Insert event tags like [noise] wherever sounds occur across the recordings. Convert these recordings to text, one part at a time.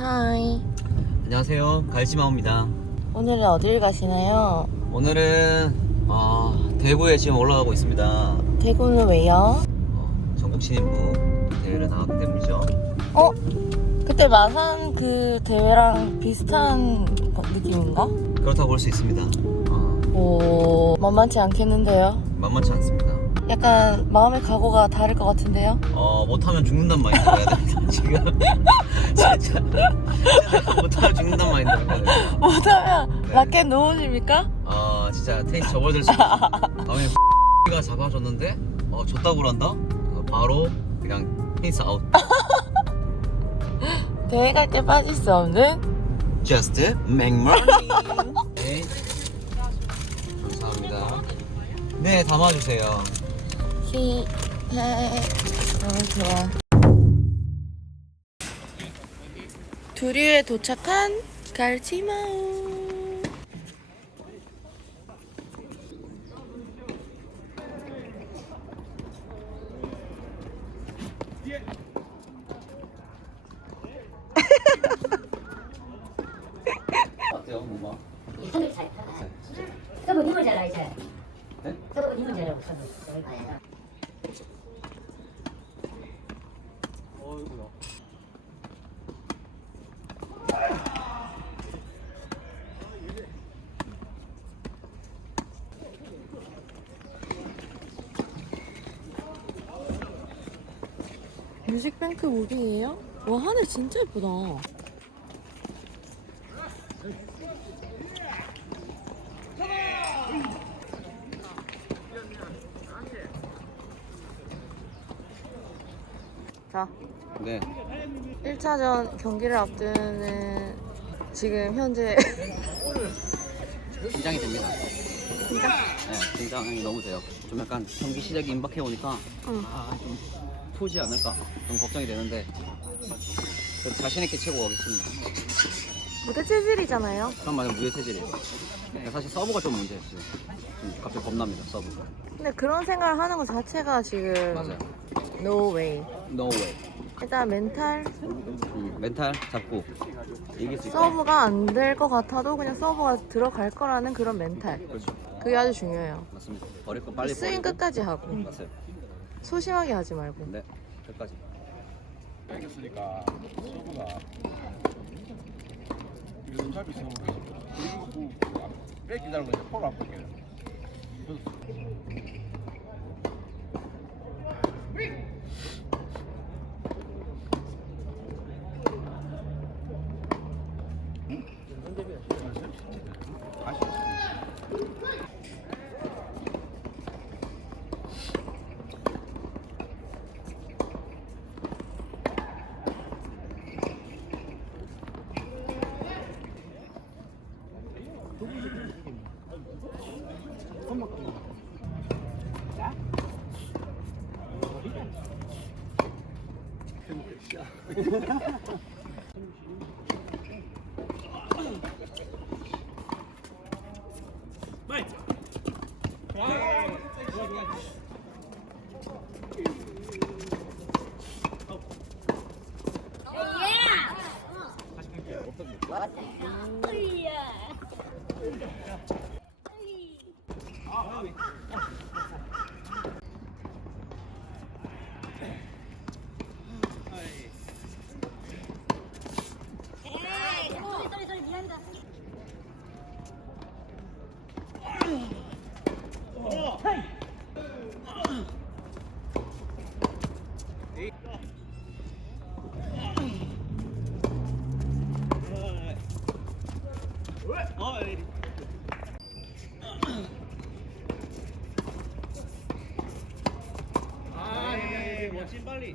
하이. 안녕하세요. 갈치마오입니다. 오늘은 어딜 가시나요? 오늘은 어, 대구에 지금 올라가고 있습니다. 대구는 왜요? 어, 전국 신인부 대회를 나갔기 때문이죠. 어? 그때 마산 그 대회랑 비슷한 거- 느낌인가? 그렇다고 볼 수 있습니다. 어, 오, 만만치 않겠는데요? 만만치 않습니다. 약간 마음의 각오가 다를 것 같은데요? 어, 못하면 죽는단 마인드가. [laughs] 지금 진짜 못하면 죽는단 마인드가. 못하면 라켓 놓으십니까? 아 진짜 테니스 접어들 수 있어. [laughs] 다음에 가 잡아줬는데 어 졌다고 그런다? 어, 바로 그냥 테니스 아웃. [laughs] 대회 갈 때 빠질 수 없는 Just make money. 네. 감사합니다. 네, 담아주세요. 히, 해. 너무 좋아. 두류에 도착한 갈치마우. 어때요, 뭔가? 손을 잘 타라. 서브 님을 잘라 이제. 네? 서브 님을 잘라고 서브. 여기 가야. 뮤직뱅크 물이에요? 와 하늘 진짜 예쁘다. 자, 네. 1차전 경기를 앞두는 지금 현재 [laughs] 긴장이 됩니다. 긴장? 네, 긴장이 너무 돼요. 좀 약간 경기 시작이 임박해 오니까 응. 아, 좀 푸지 않을까 좀 걱정이 되는데 그래도 자신 있게 치고 가겠습니다. 무대 체질이잖아요. 그런 말은 무예 체질이에요. 근데 사실 서브가 좀 문제였어요. 좀 갑자기 겁납니다, 서브가. 근데 그런 생각을 하는 것 자체가 지금 맞아요. no way. No way. 일단 멘탈 음, 멘탈 잡고 이길 수 있다. 서브가 안 될 것 같아도 그냥 서브가 들어갈 거라는 그런 멘탈. 그렇죠. 그게 아주 중요해요. 맞습니다. 버릴 거 빨리 스윙 버리고. 끝까지 하고 맞아요. 소심하게 하지 말고. 네, 끝까지. 이겼으니까 서브가 이거 어차피 서브 그리고 백 기다리고 이제 폴 앞볼게요 에이, 嘿嗯哎哎我先帮你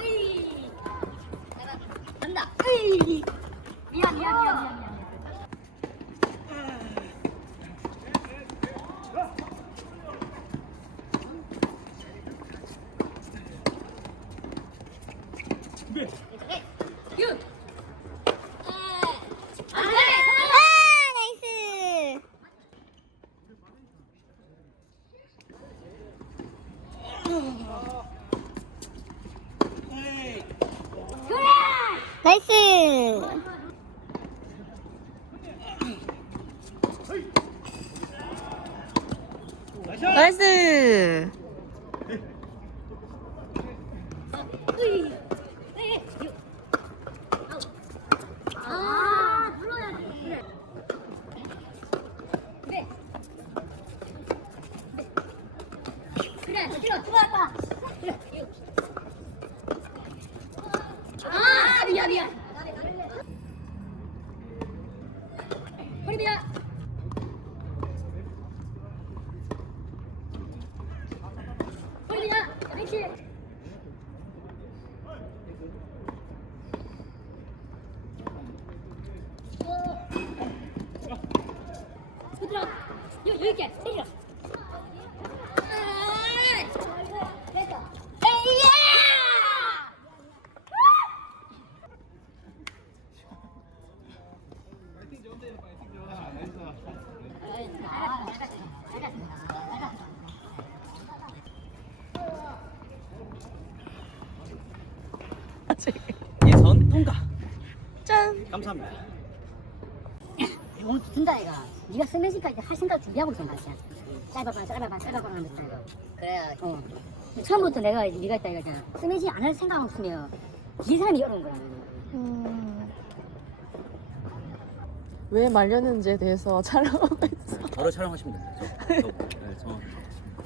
으이. 간다. 으이. 미안 미안 미안 미안 미안. 나이스. 나이스. 快 예선 통과. 짠. 감사합니다. 오늘 준다 이가. 네가 스매시까지 할 생각 준비하고 있었나 진짜. 짧아봐, 짧아봐, 짧아봐 하는 거 그래. 어. 처음부터 내가 이제 네가 있다 이거잖아. 스매시 안할 생각 없으면 이 사람이 어려운 거야. 음. 왜 말렸는지에 대해서 [laughs] 촬영하고 있어. 바로 촬영하시면 됩니다. 저, 저, 네, 저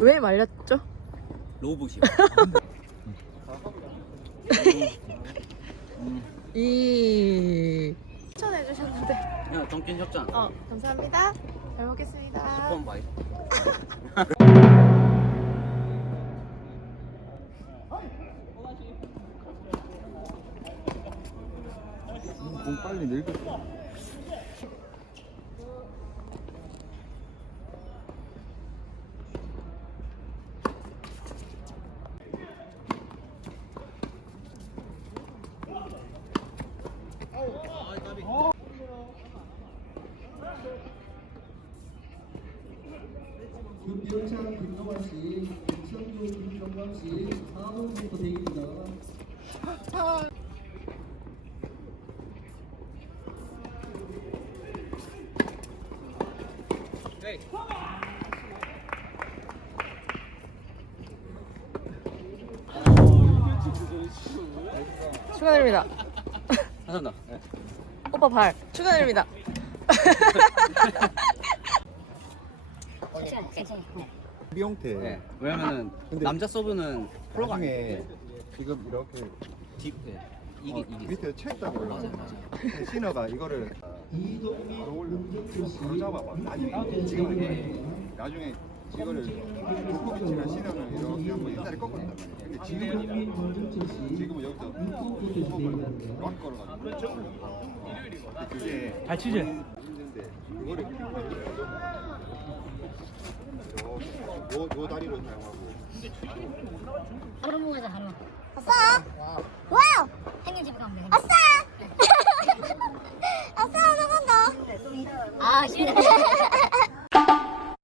왜 말렸죠? 로봇이요. [laughs] 이 추천해 주셨는데. 야, 던킨 협찬. 어, 감사합니다. 잘 먹겠습니다. 10번 바이. 공 빨리 늙었어. 김동환 씨, 김성조 김정광 씨, 4번부터 대기입니다. 축하드립니다. 감사합니다. 네. 오빠 발 축하드립니다. [laughs] [laughs] 천천히. 네. 비용태. 네. 왜냐면은 근데 남자 서브는 나중에 돼. 지금 이렇게 딥. 네. 이게 어, 이게. 밑에 올라. 맞아요, 맞아요. 신어가 이거를 바로 올려. 바로 잡아봐. 나중에 지금 아니야. 나중에 이거를 비치면 신어는 이렇게 한번 옛날에 꺾었단 말이야. 근데 지금은 지금은 여기서 수업을 락 걸어가지고. 근데 그게. 힘든데 이거를 요, 요, 요 다리로 사용하고. 먹어서 하루. 아싸! 와우! 행님 집에 가면 되겠네. 아싸! 아싸, 나간다. 아, 싫다. [laughs]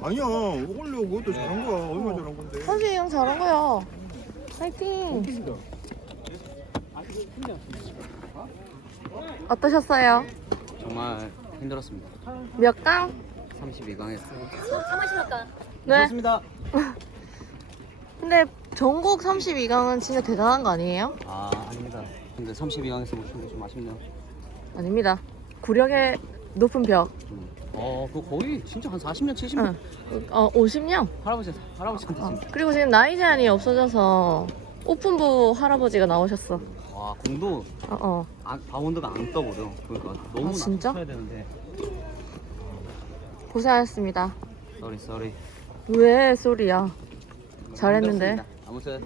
아니야 원래 그것도 잘한 거야 얼마 잘한 건데 선생님 형 잘한 거야. 파이팅. 어떠셨어요? 정말 힘들었습니다. 몇 강? 32강에서. 사마실까? 네. 좋습니다. [laughs] 근데 전국 32강은 진짜 대단한 거 아니에요? 아, 아닙니다. 근데 32강에서 못춘게좀 아쉽네요. 아닙니다. 구력의 높은 벽. 음. 어, 그거 거의 진짜 한 40년, 70년. 응. 어, 50년? 할아버지, 할아버지한테 어. 진짜. 그리고 지금 나이 제한이 없어져서 오픈부 할아버지가 나오셨어. 와, 공도 어, 어. 아, 바운드가 안 떠버려. 그러니까 너무 아, 진짜? 낮춰야 되는데. 고생하셨습니다. 쏘리, 쏘리. 왜 소리야? 잘했는데. 아무튼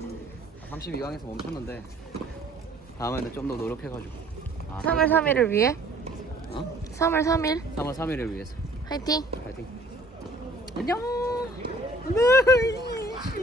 32강에서 멈췄는데 다음에는 좀 더 노력해가지고. 아, 3월 3일을 위해? 어? 3월 3일? 3월 3일을 위해서. 화이팅! 안녕. 안녕.